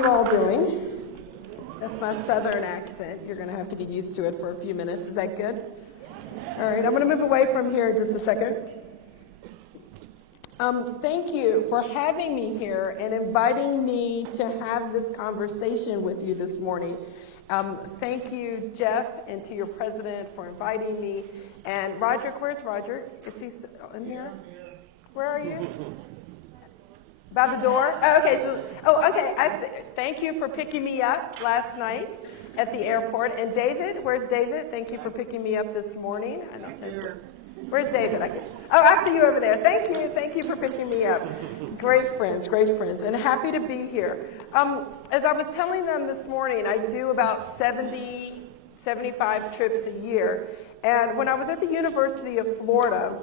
you all doing? That's my southern accent. You're going to have to get used to it for a few minutes. Is that good? All right, I'm going to move away from here in just a second. Thank you for having me here and inviting me to have this conversation with you this morning. Thank you, Jeff, and to your president for inviting me. And Roderick, where's Roderick? Is he in here? Where are you? By the door? Oh, okay. Thank you for picking me up last night at the airport. And David, where's David? Thank you for picking me up this morning. I don't know. Where's David? I see you over there. Thank you for picking me up. Great friends, and happy to be here. As I was telling them this morning, I do about 70, 75 trips a year. And when I was at the University of Florida,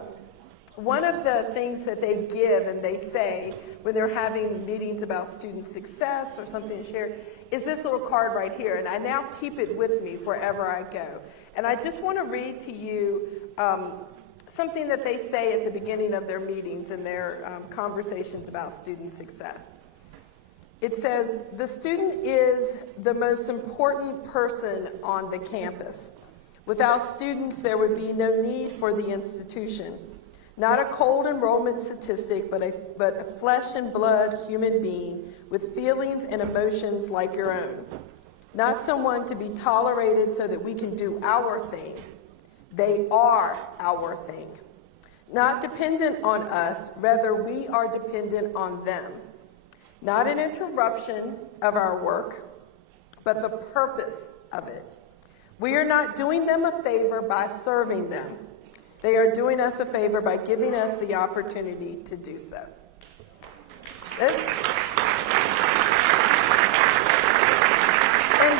one of the things that they give and they say when they're having meetings about student success or something to share is this little card right here. And I now keep it with me wherever I go. And I just want to read to you something that they say at the beginning of their meetings and their conversations about student success. It says, the student is the most important person on the campus. Without students, there would be no need for the institution. Not a cold enrollment statistic, but a flesh and blood human being with feelings and emotions like your own. Not someone to be tolerated so that we can do our thing. They are our thing. Not dependent on us, rather we are dependent on them. Not an interruption of our work, but the purpose of it. We are not doing them a favor by serving them. They are doing us a favor by giving us the opportunity to do so. And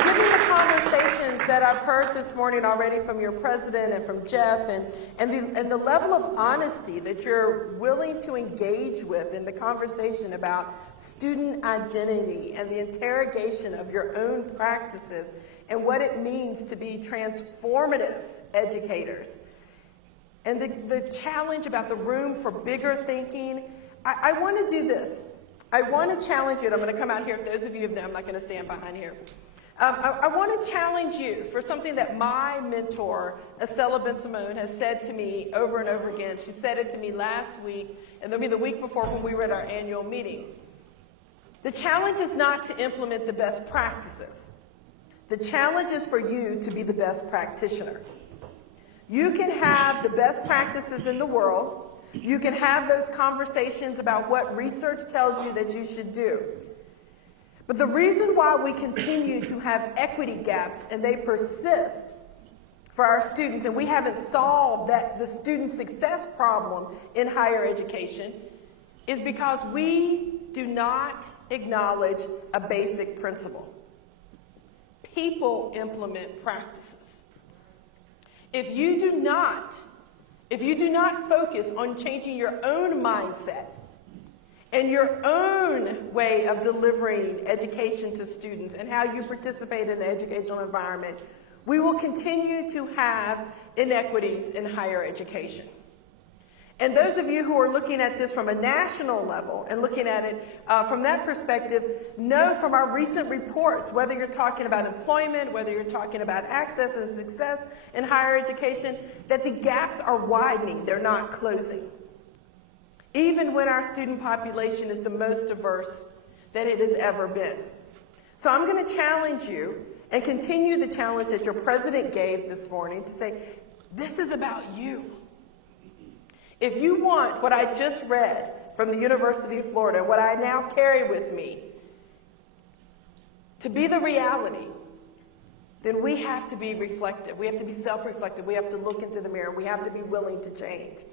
given the conversations that I've heard this morning already from your president and from Jeff, and the level of honesty that you're willing to engage with in the conversation about student identity and the interrogation of your own practices and what it means to be transformative educators, and the challenge about the room for bigger thinking, I want to do this. I want to challenge you, and I'm going to come out here. If those of you have known, I'm not going to stand behind here. I want to challenge you for something that my mentor, Estella Ben-Simone, has said to me over and over again. She said it to me last week, and the week before when we were at our annual meeting. The challenge is not to implement the best practices. The challenge is for you to be the best practitioner. You can have the best practices in the world. You can have those conversations about what research tells you that you should do. But the reason why we continue to have equity gaps and they persist for our students, and we haven't solved the student success problem in higher education, is because we do not acknowledge a basic principle. People implement practices. If you do not focus on changing your own mindset and your own way of delivering education to students and how you participate in the educational environment, we will continue to have inequities in higher education. And those of you who are looking at this from a national level and looking at it from that perspective know from our recent reports, whether you're talking about employment, whether you're talking about access and success in higher education, that the gaps are widening, they're not closing. Even when our student population is the most diverse that it has ever been. So I'm going to challenge you and continue the challenge that your president gave this morning to say, this is about you. If you want what I just read from the University of Florida, what I now carry with me, to be the reality, then we have to be reflective. We have to be self-reflective. We have to look into the mirror. We have to be willing to change.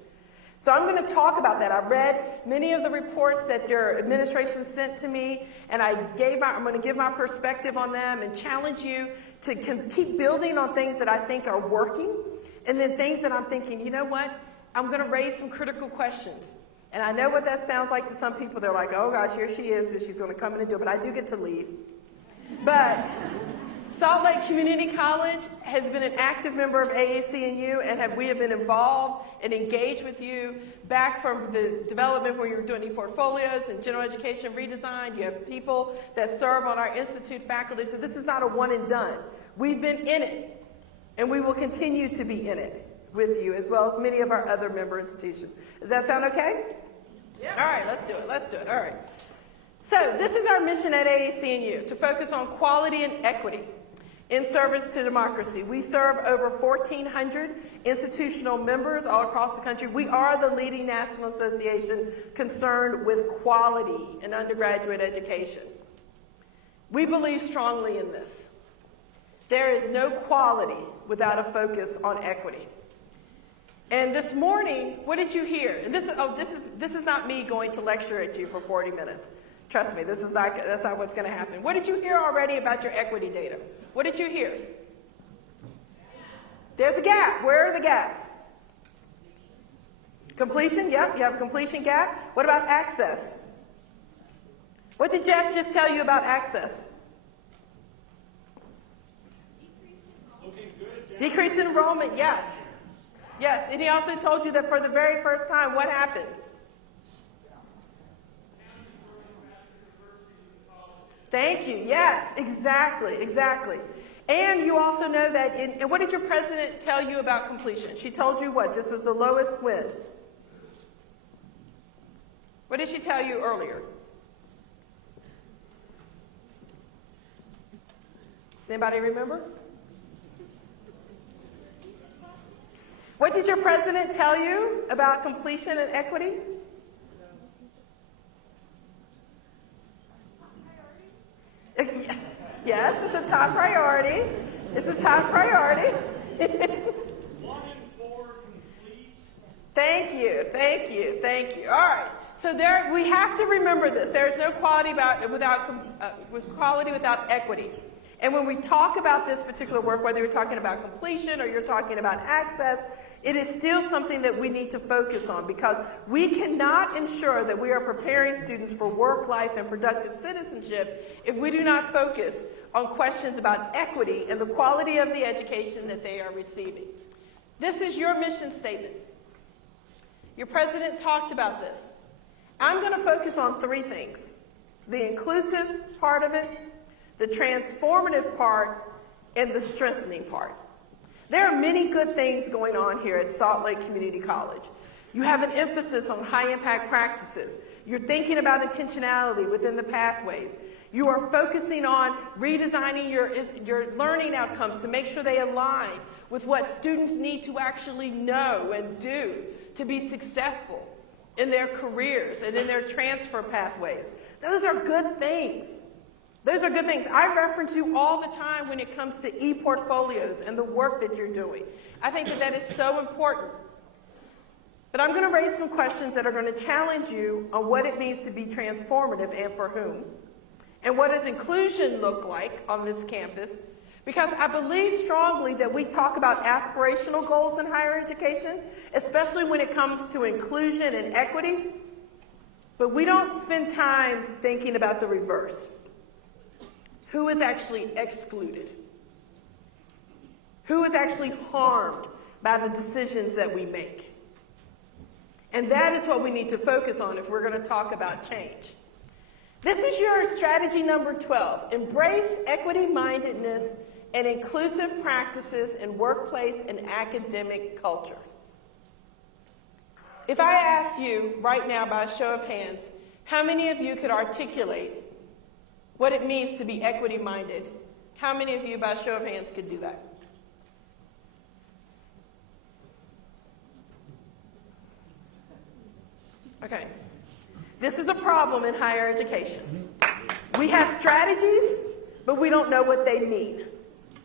So I'm going to talk about that. I read many of the reports that your administration sent to me, and I'm going to give my perspective on them and challenge you to keep building on things that I think are working, and then things that I'm thinking, you know what? I'm going to raise some critical questions. And I know what that sounds like to some people. They're like, oh gosh, here she is, and she's going to come in and do it. But I do get to leave. But Salt Lake Community College has been an active member of AAC&U, and we have been involved and engaged with you back from the development where you were doing e-portfolios and general education redesign. You have people that serve on our institute faculty, so this is not a one and done. We've been in it, and we will continue to be in it with you, as well as many of our other member institutions. Does that sound okay? Yeah. All right, let's do it. Let's do it. All right. So this is our mission at AAC&U, to focus on quality and equity in service to democracy. We serve over 1,400 institutional members all across the country. We are the leading national association concerned with quality in undergraduate education. We believe strongly in this. There is no quality without a focus on equity. And this morning, what did you hear? And this is not me going to lecture at you for 40 minutes. Trust me, that's not what's going to happen. What did you hear already about your equity data? What did you hear? There's a gap. Where are the gaps? Completion, yep, you have a completion gap. What about access? What did Jeff just tell you about access? Decrease in enrollment, yes. Yes, and he also told you that for the very first time, what happened? Thank you. Yes, exactly, exactly. And you also know that, and what did your president tell you about completion? She told you what? This was the lowest when? What did she tell you earlier? Does anybody remember? What did your president tell you about completion and equity? Yes, it's a top priority. It's a top priority. 1 in 4 complete. Thank you, thank you, thank you. All right. So we have to remember this. There is no quality without equity. And when we talk about this particular work, whether you're talking about completion or you're talking about access, it is still something that we need to focus on, because we cannot ensure that we are preparing students for work, life, and productive citizenship if we do not focus on questions about equity and the quality of the education that they are receiving. This is your mission statement. Your president talked about this. I'm going to focus on 3 things: the inclusive part of it, the transformative part, and the strengthening part. There are many good things going on here at Salt Lake Community College. You have an emphasis on high-impact practices. You're thinking about intentionality within the pathways. You are focusing on redesigning your learning outcomes to make sure they align with what students need to actually know and do to be successful in their careers and in their transfer pathways. Those are good things. Those are good things. I reference you all the time when it comes to e-portfolios and the work that you're doing. I think that is so important. But I'm going to raise some questions that are going to challenge you on what it means to be transformative and for whom. And what does inclusion look like on this campus? Because I believe strongly that we talk about aspirational goals in higher education, especially when it comes to inclusion and equity, but we don't spend time thinking about the reverse. Who is actually excluded? Who is actually harmed by the decisions that we make? And that is what we need to focus on if we're going to talk about change. This is your strategy number 12. Embrace equity-mindedness and inclusive practices in workplace and academic culture. If I asked you right now by a show of hands, how many of you could articulate what it means to be equity-minded? How many of you, by a show of hands, could do that? Okay. This is a problem in higher education. We have strategies, but we don't know what they mean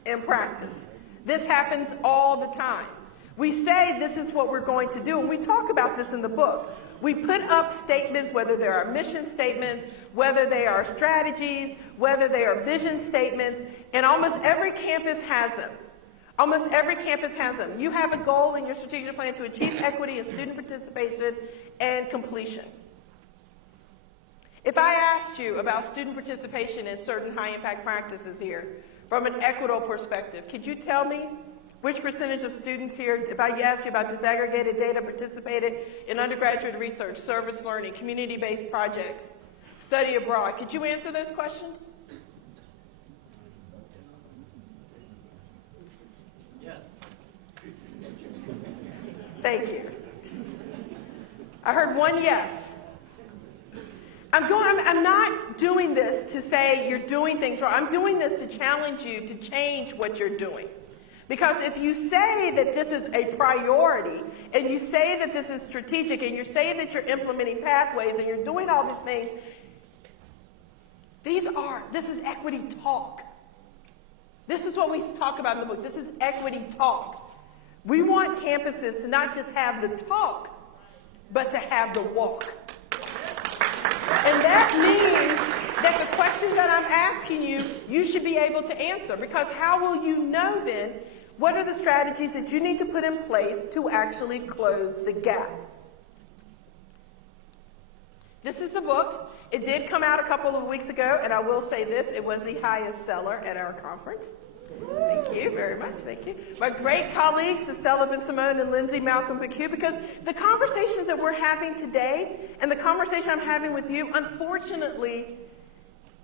in practice. This happens all the time. We say this is what we're going to do, and we talk about this in the book. We put up statements, whether they are mission statements, whether they are strategies, whether they are vision statements, and almost every campus has them. Almost every campus has them. You have a goal in your strategic plan to achieve equity in student participation and completion. If I asked you about student participation in certain high-impact practices here, from an equitable perspective. Could you tell me which percentage of students here, if I asked you about disaggregated data, participated in undergraduate research, service learning, community-based projects, study abroad? Could you answer those questions? Yes. Thank you. I heard one yes. I'm not doing this to say you're doing things wrong. I'm doing this to challenge you to change what you're doing. Because if you say that this is a priority, and you say that this is strategic, and you say that you're implementing pathways, and you're doing all these things, this is equity talk. This is what we talk about in the book. This is equity talk. We want campuses to not just have the talk, but to have the walk. And that means that the questions that I'm asking you, you should be able to answer. Because how will you know then what are the strategies that you need to put in place to actually close the gap? This is the book. It did come out a couple of weeks ago, and I will say this, it was the highest seller at our conference. Thank you very much, thank you. My great colleagues, Estella Ben-Simone and Lindsay Malcolm-Pecue, because the conversations that we're having today and the conversation I'm having with you, unfortunately,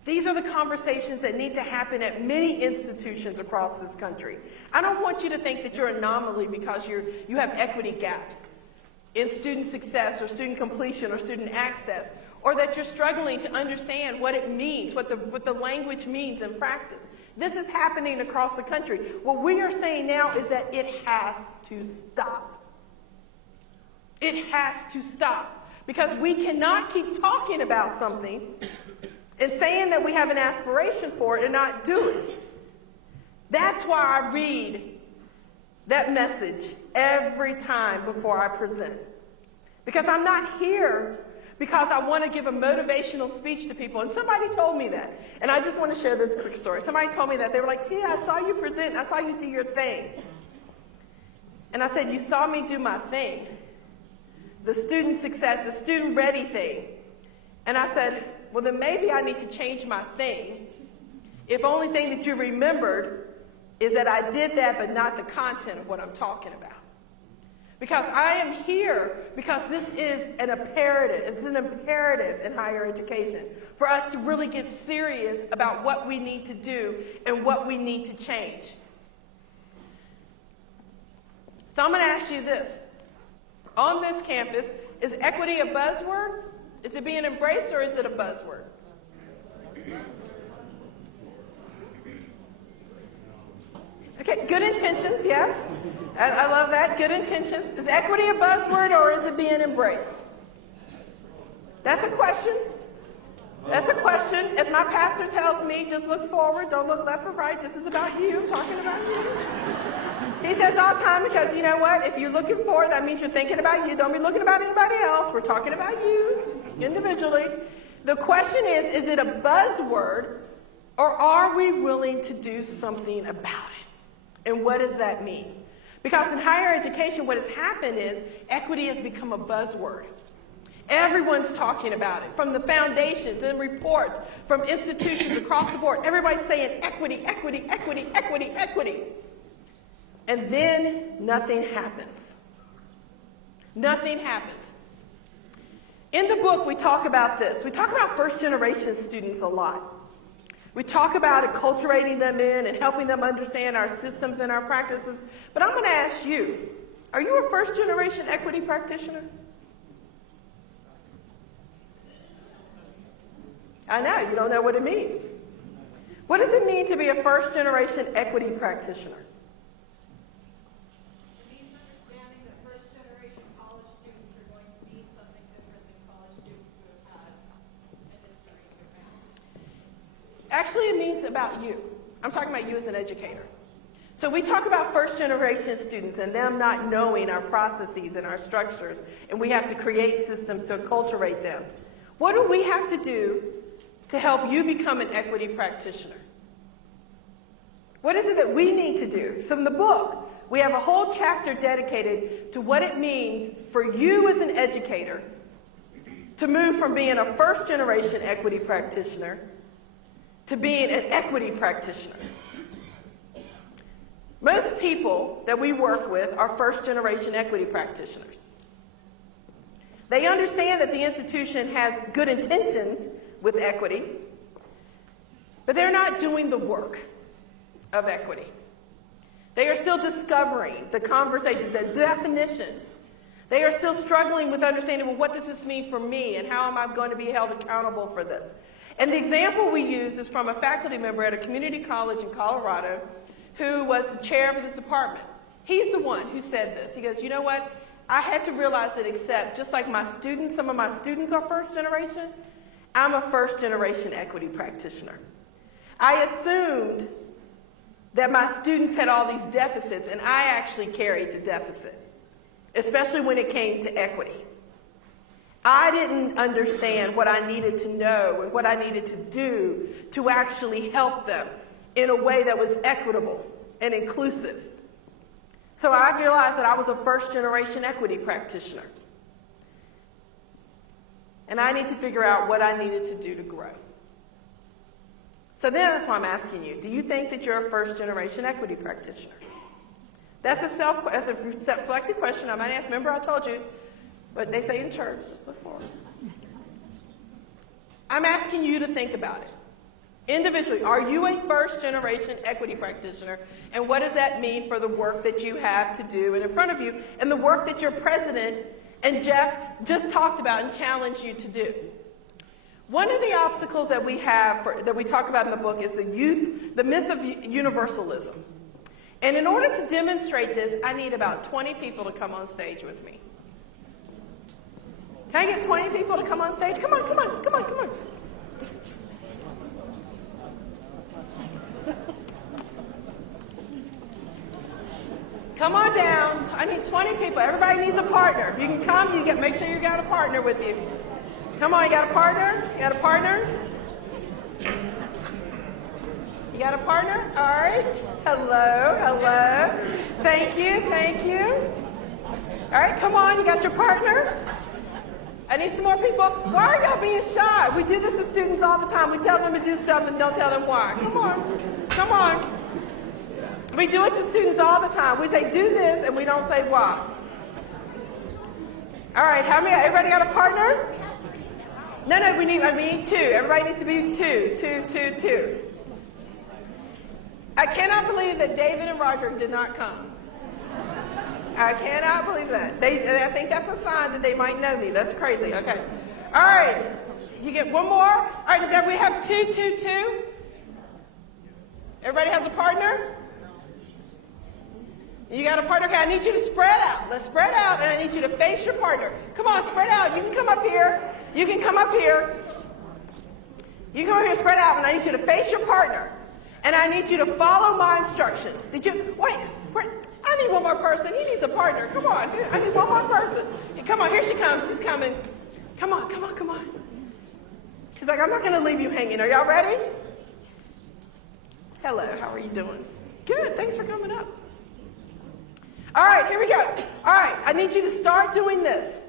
these are the conversations that need to happen at many institutions across this country. I don't want you to think that you're an anomaly because you have equity gaps in student success or student completion or student access, or that you're struggling to understand what it means, what the language means in practice. This is happening across the country. What we are saying now is that it has to stop. It has to stop. Because we cannot keep talking about something and saying that we have an aspiration for it and not do it. That's why I read that message every time before I present. Because I'm not here because I want to give a motivational speech to people. And somebody told me that. And I just want to share this quick story. Somebody told me that. They were like, Tia, I saw you present. I saw you do your thing. And I said, you saw me do my thing. The student success, the student ready thing. And I said, well, then maybe I need to change my thing. If only thing that you remembered is that I did that, but not the content of what I'm talking about. Because I am here because this is an imperative. It's an imperative in higher education for us to really get serious about what we need to do and what we need to change. So I'm going to ask you this. On this campus, is equity a buzzword? Is it being embraced or is it a buzzword? Okay, good intentions, yes. I love that, good intentions. Is equity a buzzword or is it being embraced? That's a question. That's a question. As my pastor tells me, just look forward, don't look left or right. This is about you, I'm talking about you. He says all the time because you know what? If you're looking forward, that means you're thinking about you. Don't be looking about anybody else. We're talking about you individually. The question is it a buzzword or are we willing to do something about it? And what does that mean? Because in higher education, what has happened is equity has become a buzzword. Everyone's talking about it, from the foundations and reports, from institutions across the board. Everybody's saying equity, equity, equity, equity, equity. And then nothing happens. Nothing happens. In the book, we talk about this. We talk about first-generation students a lot. We talk about acculturating them in and helping them understand our systems and our practices. But I'm going to ask you, are you a first-generation equity practitioner? I know, you don't know what it means. What does it mean to be a first-generation equity practitioner? It means understanding that first-generation college students are going to need something different than college students who have had a history in their family. Actually, it means about you. I'm talking about you as an educator. So we talk about first-generation students and them not knowing our processes and our structures, and we have to create systems to acculturate them. What do we have to do to help you become an equity practitioner? What is it that we need to do? So in the book, we have a whole chapter dedicated to what it means for you as an educator to move from being a first-generation equity practitioner to being an equity practitioner. Most people that we work with are first-generation equity practitioners. They understand that the institution has good intentions with equity, but they're not doing the work of equity. They are still discovering the conversation, the definitions. They are still struggling with understanding, well, what does this mean for me, and how am I going to be held accountable for this? And the example we use is from a faculty member at a community college in Colorado who was the chair of this department. He's the one who said this. He goes, you know what? I had to realize that except, just like my students, some of my students are first generation, I'm a first generation equity practitioner. I assumed that my students had all these deficits, and I actually carried the deficit, especially when it came to equity. I didn't understand what I needed to know and what I needed to do to actually help them in a way that was equitable and inclusive. So I realized that I was a first-generation equity practitioner. And I need to figure out what I needed to do to grow. So then that's why I'm asking you, do you think that you're a first-generation equity practitioner? That's a reflective question I might ask. Remember I told you what they say in church, just look forward. I'm asking you to think about it. Individually, are you a first-generation equity practitioner, and what does that mean for the work that you have to do and in front of you, and the work that your president and Jeff just talked about and challenged you to do? One of the obstacles that we have, that we talk about in the book, is the myth of universalism. And in order to demonstrate this, I need about 20 people to come on stage with me. Can I get 20 people to come on stage? Come on, come on, come on, come on. Come on down. I need 20 people. Everybody needs a partner. If you can come, make sure you got a partner with you. Come on, you got a partner? You got a partner? You got a partner? All right. Hello, hello. Thank you, thank you. All right, come on, you got your partner? I need some more people. Why are y'all being shy? We do this to students all the time. We tell them to do stuff and don't tell them why. Come on, come on. We do it to students all the time. We say, do this, and we don't say why. All right, everybody got a partner? No, we need two. Everybody needs to be two. I cannot believe that David and Roger did not come. I cannot believe that. I think that's a sign that they might know me. That's crazy. Okay. All right. You get one more? All right, we have two. Everybody has a partner? You got a partner? Okay, I need you to spread out. Let's spread out, and I need you to face your partner. Come on, spread out. You can come up here. You can come up here. You come up here, spread out, and I need you to face your partner. And I need you to follow my instructions. Wait, I need one more person. He needs a partner. Come on, I need one more person. Come on, here she comes. She's coming. Come on. She's like, I'm not going to leave you hanging. Are y'all ready? Hello, how are you doing? Good, thanks for coming up. All right, here we go. All right, I need you to start doing this.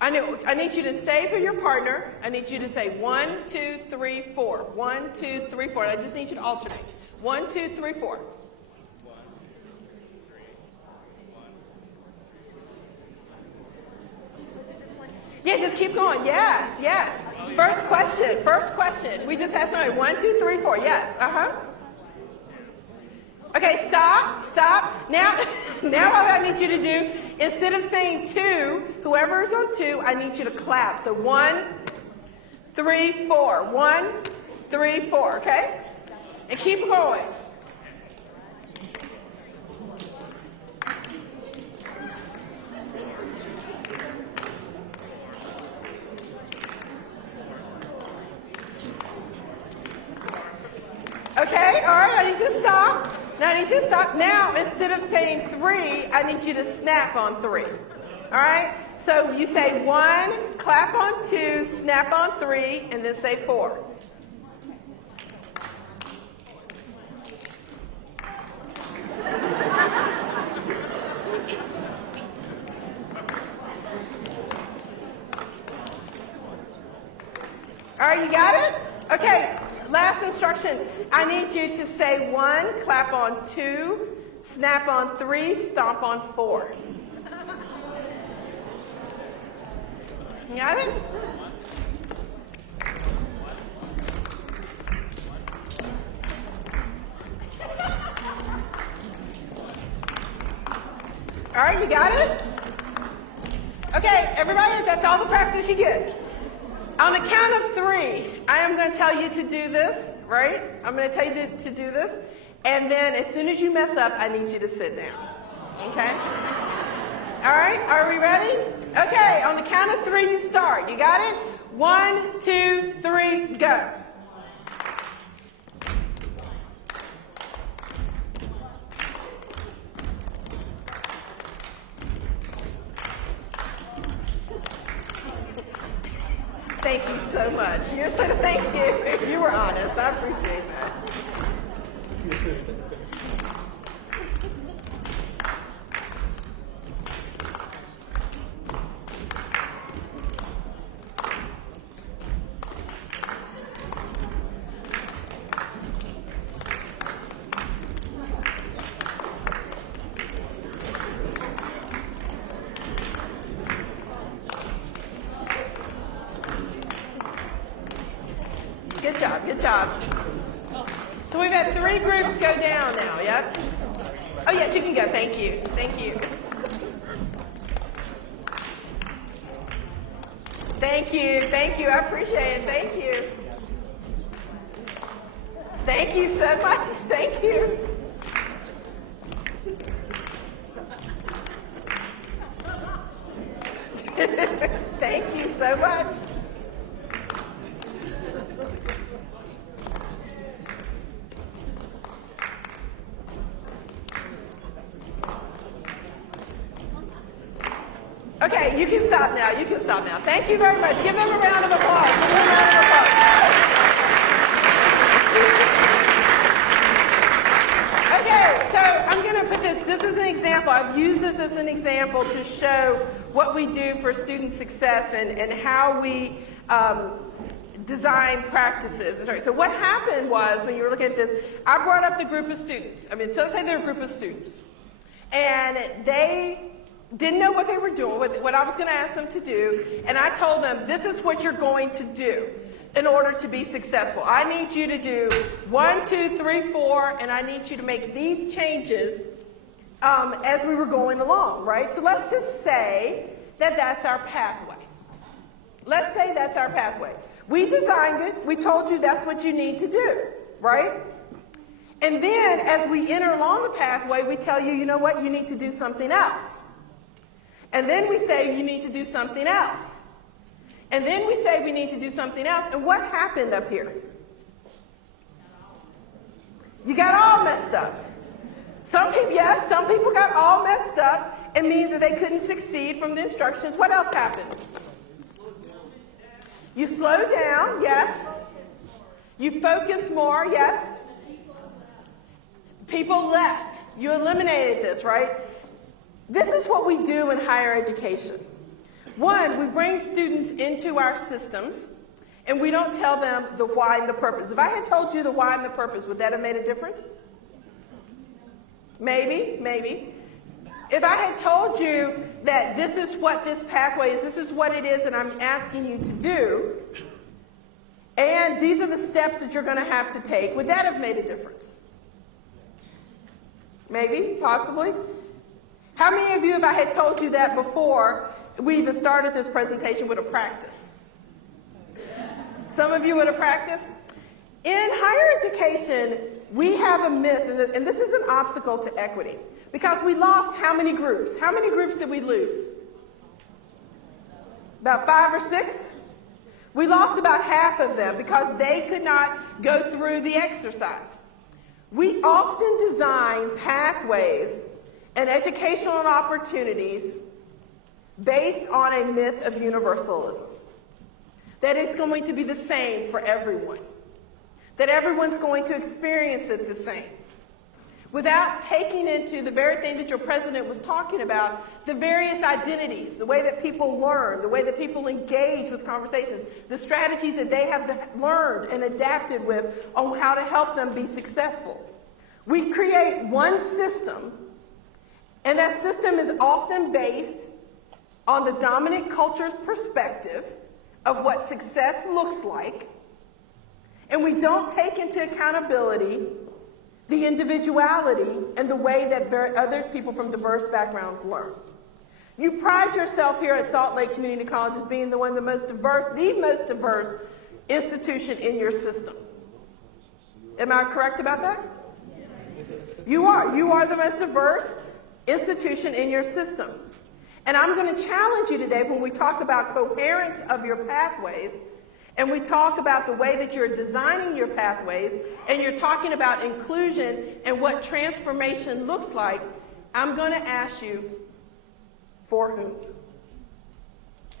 I need you to say for your partner, I need you to say 1, 2, 3, 4. 1, 2, 3, 4. I just need you to alternate. 1, 2, 3, 4. Yeah, just keep going. Yes. First question. We just had somebody. 1, 2, 3, 4. Yes. Okay, stop. Now what I need you to do, instead of saying 2, whoever is on 2, I need you to clap. So 1, 3, 4. 1, 3, 4, okay? And keep going. Okay, all right, I need you to stop. Now, instead of saying 3, I need you to snap on 3. All right? So you say 1, clap on 2, snap on 3, and then say 4. All right, you got it? Okay, last instruction. I need you to say 1, clap on 2, snap on 3, stomp on 4. You got it? All right, you got it? Okay, everybody, that's all the practice you get. On the count of 3, I am going to tell you to do this, right? I'm going to tell you to do this. And then as soon as you mess up, I need you to sit down. Okay? All right, are we ready? Okay, on the count of 3, you start. You got it? 1, 2, 3, go. Thank you so much. You're so, thank you. You were honest. I appreciate that. Good job, good job. So we've had 3 groups go down now, yep? Oh yes, you can go, thank you, thank you. Thank you, I appreciate it, thank you. Thank you so much, thank you. Thank you so much. Okay, you can stop now. You can stop now. Thank you very much. Give them a round of applause. Give them a round of applause. Okay, so I'm going to put this. This is an example. I've used this as an example to show what we do for student success and how we design practices. So what happened was, when you were looking at this, I brought up the group of students. So let's say they're a group of students. And they didn't know what they were doing, what I was going to ask them to do, and I told them, this is what you're going to do in order to be successful. I need you to do 1, 2, 3, 4, and I need you to make these changes as we were going along, right? So let's just say that that's our pathway. Let's say that's our pathway. We designed it. We told you that's what you need to do, right? And then as we enter along the pathway, we tell you, you know what, you need to do something else. And then we say you need to do something else. And then we say we need to do something else. And what happened up here? You got all messed up. Some people, yes, some people got all messed up. It means that they couldn't succeed from the instructions. What else happened? You slowed down, yes. You focused more, yes. People left. You eliminated this, right? This is what we do in higher education. 1, we bring students into our systems, and we don't tell them the why and the purpose. If I had told you the why and the purpose, would that have made a difference? Maybe, maybe. If I had told you that this is what this pathway is, this is what it is that I'm asking you to do, and these are the steps that you're going to have to take, would that have made a difference? Maybe, possibly. How many of you, if I had told you that before we even started this presentation, would have practiced? Some of you would have practiced. In higher education, we have a myth, and this is an obstacle to equity, because we lost how many groups? How many groups did we lose? About 5 or 6? We lost about half of them because they could not go through the exercise. We often design pathways and educational opportunities based on a myth of universalism. That it's going to be the same for everyone. That everyone's going to experience it the same. Without taking into the very thing that your president was talking about, the various identities, the way that people learn, the way that people engage with conversations, the strategies that they have learned and adapted with on how to help them be successful. We create one system, and that system is often based on the dominant culture's perspective of what success looks like, and we don't take into accountability the individuality and the way that others, people from diverse backgrounds, learn. You pride yourself here at Salt Lake Community College as being the most diverse institution in your system. Am I correct about that? You are. You are the most diverse institution in your system. And I'm going to challenge you today when we talk about coherence of your pathways, and we talk about the way that you're designing your pathways, and you're talking about inclusion and what transformation looks like. I'm going to ask you, for whom?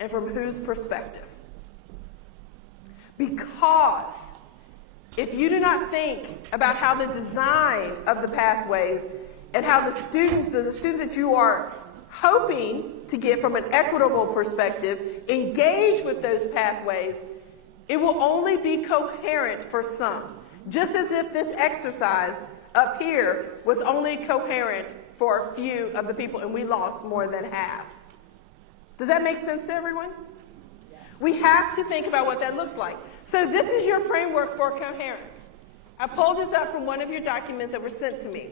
And from whose perspective? Because if you do not think about how the design of the pathways and how the students that you are hoping to get from an equitable perspective engage with those pathways, it will only be coherent for some. Just as if this exercise up here was only coherent for a few of the people, and we lost more than half. Does that make sense to everyone? We have to think about what that looks like. So this is your framework for coherence. I pulled this up from one of your documents that were sent to me.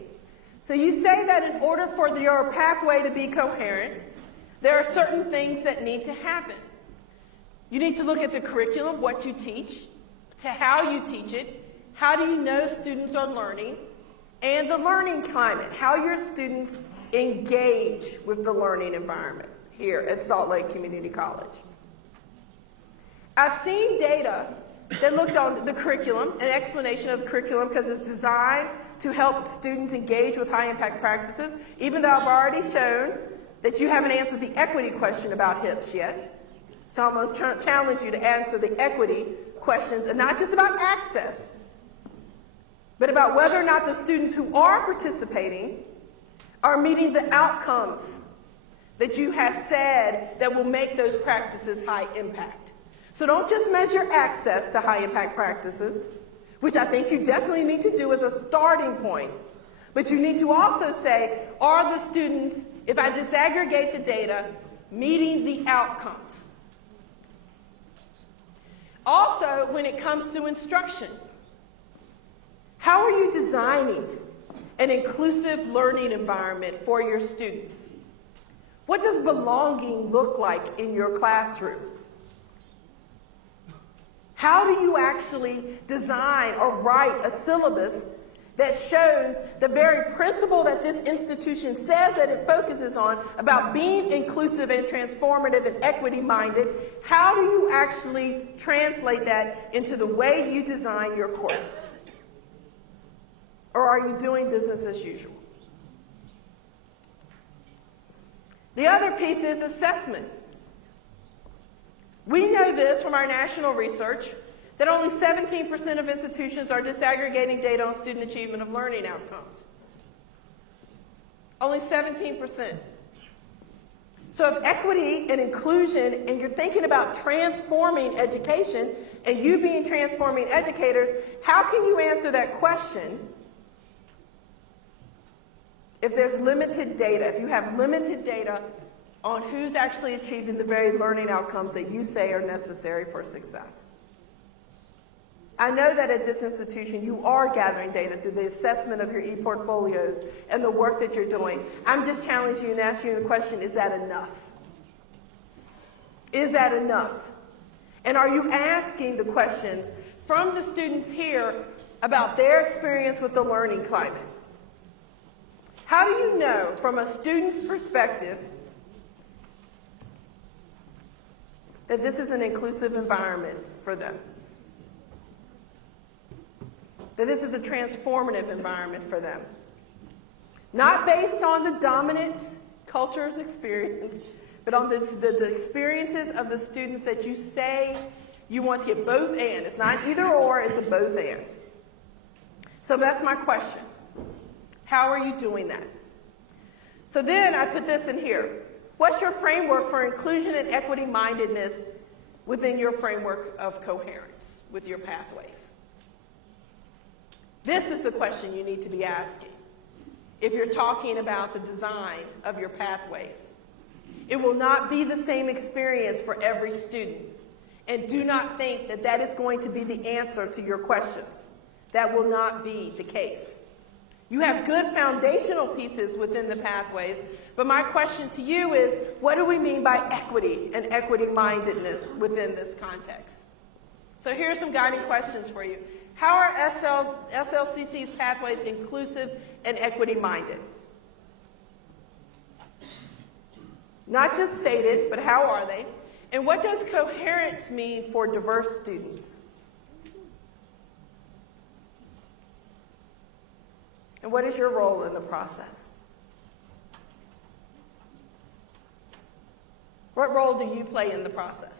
So you say that in order for your pathway to be coherent, there are certain things that need to happen. You need to look at the curriculum, what you teach, to how you teach it, how do you know students are learning, and the learning climate, how your students engage with the learning environment here at Salt Lake Community College. I've seen data that looked on the curriculum, an explanation of the curriculum, because it's designed to help students engage with high-impact practices, even though I've already shown that you haven't answered the equity question about HIPS yet. So I'm going to challenge you to answer the equity questions, and not just about access, but about whether or not the students who are participating are meeting the outcomes that you have said that will make those practices high impact. So don't just measure access to high impact practices, which I think you definitely need to do as a starting point, but you need to also say, are the students, if I disaggregate the data, meeting the outcomes? Also, when it comes to instruction, how are you designing an inclusive learning environment for your students? What does belonging look like in your classroom? How do you actually design or write a syllabus that shows the very principle that this institution says that it focuses on about being inclusive and transformative and equity-minded? How do you actually translate that into the way you design your courses? Or are you doing business as usual? The other piece is assessment. We know this from our national research, that only 17% of institutions are disaggregating data on student achievement of learning outcomes. Only 17%. So if equity and inclusion, and you're thinking about transforming education, and you being transforming educators, how can you answer that question if there's limited data, if you have limited data on who's actually achieving the very learning outcomes that you say are necessary for success? I know that at this institution you are gathering data through the assessment of your e-portfolios and the work that you're doing. I'm just challenging you and asking you the question, is that enough? Is that enough? And are you asking the questions from the students here about their experience with the learning climate? How do you know from a student's perspective that this is an inclusive environment for them? That this is a transformative environment for them? Not based on the dominant culture's experience, but on the experiences of the students that you say you want to get both and. It's not either or, it's a both and. So that's my question. How are you doing that? So then I put this in here. What's your framework for inclusion and equity mindedness within your framework of coherence with your pathways? This is the question you need to be asking if you're talking about the design of your pathways. It will not be the same experience for every student. And do not think that that is going to be the answer to your questions. That will not be the case. You have good foundational pieces within the pathways, but my question to you is, what do we mean by equity and equity-mindedness within this context? So here are some guiding questions for you. How are SLCC's pathways inclusive and equity-minded? Not just stated, but how are they? And what does coherence mean for diverse students? And what is your role in the process? What role do you play in the process?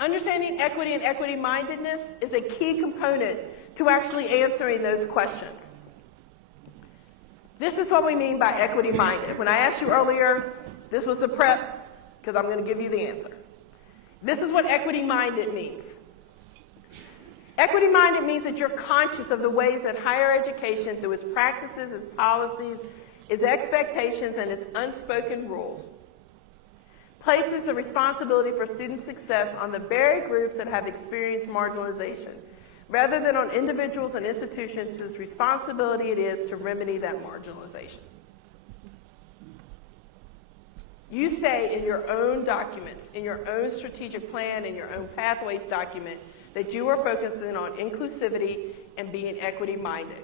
Understanding equity and equity-mindedness is a key component to actually answering those questions. This is what we mean by equity-minded. When I asked you earlier, this was the prep, because I'm going to give you the answer. This is what equity-minded means. Equity-minded means that you're conscious of the ways that higher education, through its practices, its policies, its expectations, and its unspoken rules, places the responsibility for student success on the very groups that have experienced marginalization, rather than on individuals and institutions whose responsibility it is to remedy that marginalization. You say in your own documents, in your own strategic plan, in your own pathways document, that you are focusing on inclusivity and being equity-minded.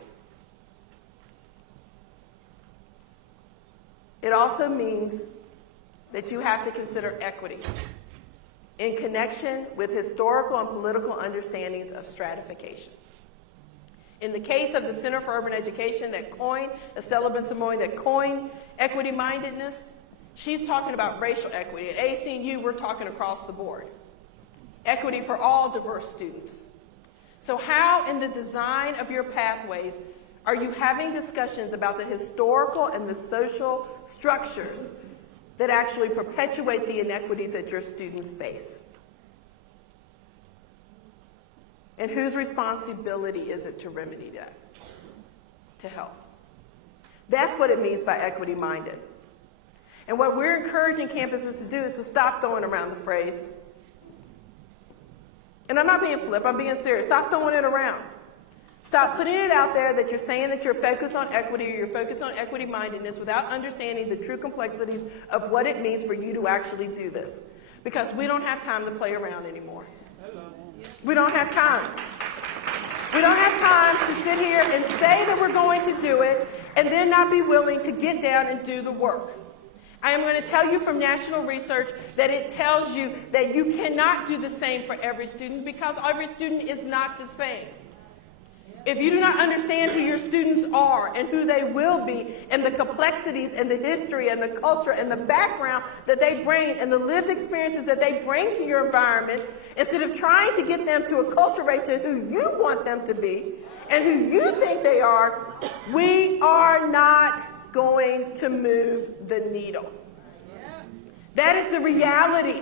It also means that you have to consider equity in connection with historical and political understandings of stratification. In the case of the Center for Urban Education that coined, Estella Ben-Samoy that coined equity-mindedness, she's talking about racial equity. At ACNU, we're talking across the board. Equity for all diverse students. So how in the design of your pathways are you having discussions about the historical and the social structures that actually perpetuate the inequities that your students face? And whose responsibility is it to remedy that, to help? That's what it means by equity-minded. And what we're encouraging campuses to do is to stop throwing around the phrase. And I'm not being flip, I'm being serious. Stop throwing it around. Stop putting it out there that you're saying that you're focused on equity or you're focused on equity-mindedness without understanding the true complexities of what it means for you to actually do this. Because we don't have time to play around anymore. We don't have time. We don't have time to sit here and say that we're going to do it and then not be willing to get down and do the work. I am going to tell you from national research that it tells you that you cannot do the same for every student because every student is not the same. If you do not understand who your students are and who they will be and the complexities and the history and the culture and the background that they bring and the lived experiences that they bring to your environment, instead of trying to get them to acculturate to who you want them to be and who you think they are, we are not going to move the needle. That is the reality.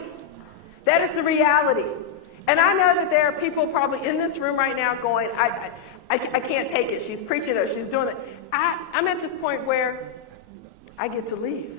That is the reality. And I know that there are people probably in this room right now going, I can't take it. She's preaching it. She's doing it. I'm at this point where I get to leave.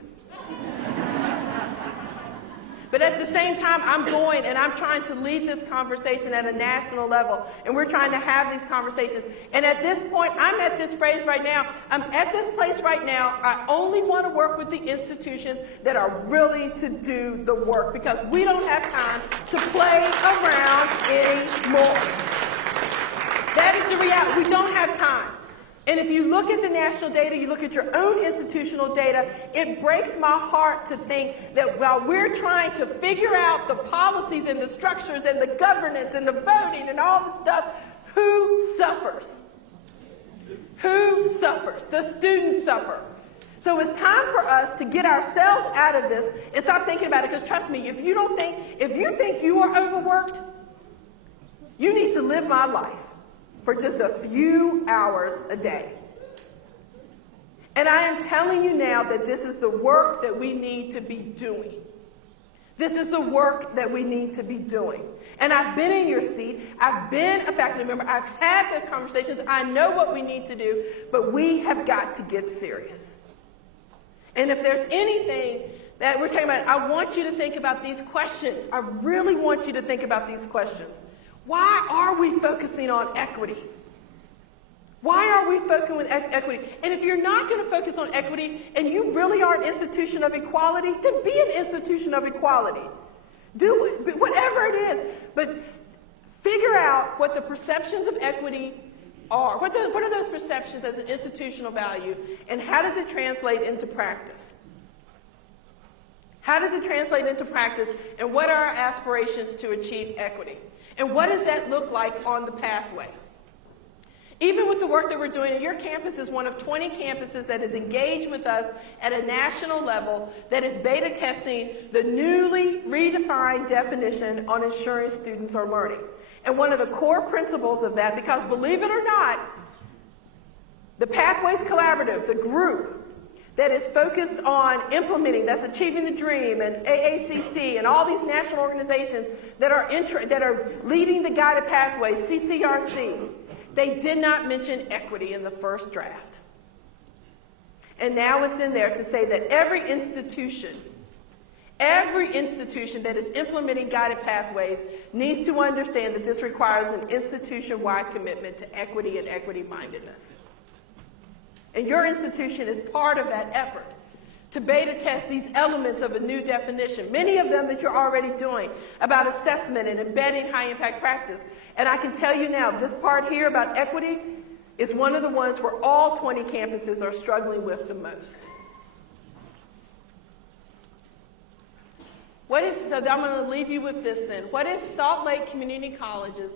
But at the same time, I'm going and I'm trying to lead this conversation at a national level. And we're trying to have these conversations. And at this point, I'm at this place right now. I'm at this place right now. I only want to work with the institutions that are willing to do the work because we don't have time to play around anymore. That is the reality. We don't have time. And if you look at the national data, you look at your own institutional data, it breaks my heart to think that while we're trying to figure out the policies and the structures and the governance and the voting and all the stuff, who suffers? Who suffers? The students suffer. So it's time for us to get ourselves out of this and stop thinking about it, because trust me, if you think you are overworked, you need to live my life for just a few hours a day. And I am telling you now that this is the work that we need to be doing. This is the work that we need to be doing. And I've been in your seat. I've been a faculty member. I've had those conversations. I know what we need to do, but we have got to get serious. And if there's anything that we're talking about, I want you to think about these questions. I really want you to think about these questions. Why are we focusing on equity? Why are we focusing on equity? And if you're not going to focus on equity and you really are an institution of equality, then be an institution of equality. Do it, whatever it is. But figure out what the perceptions of equity are. What are those perceptions as an institutional value, and how does it translate into practice? How does it translate into practice, and what are our aspirations to achieve equity? And what does that look like on the pathway? Even with the work that we're doing, your campus is one of 20 campuses that is engaged with us at a national level that is beta testing the newly redefined definition on ensuring students are learning. And one of the core principles of that, because believe it or not, the Pathways Collaborative, the group that is focused on implementing, that's Achieving the Dream, and AACC, and all these national organizations that are leading the guided pathways, CCRC, they did not mention equity in the first draft. And now it's in there to say that every institution that is implementing guided pathways needs to understand that this requires an institution-wide commitment to equity and equity-mindedness. And your institution is part of that effort to beta test these elements of a new definition, many of them that you're already doing, about assessment and embedding high-impact practice. And I can tell you now, this part here about equity is one of the ones where all 20 campuses are struggling with the most. So I'm going to leave you with this then. What is Salt Lake Community College's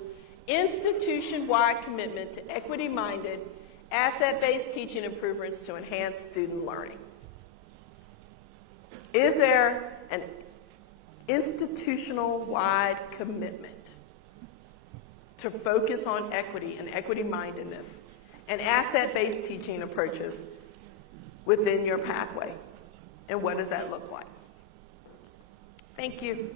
institution-wide commitment to equity-minded, asset-based teaching improvements to enhance student learning? Is there an institutional-wide commitment to focus on equity and equity-mindedness and asset-based teaching approaches within your pathway? And what does that look like? Thank you.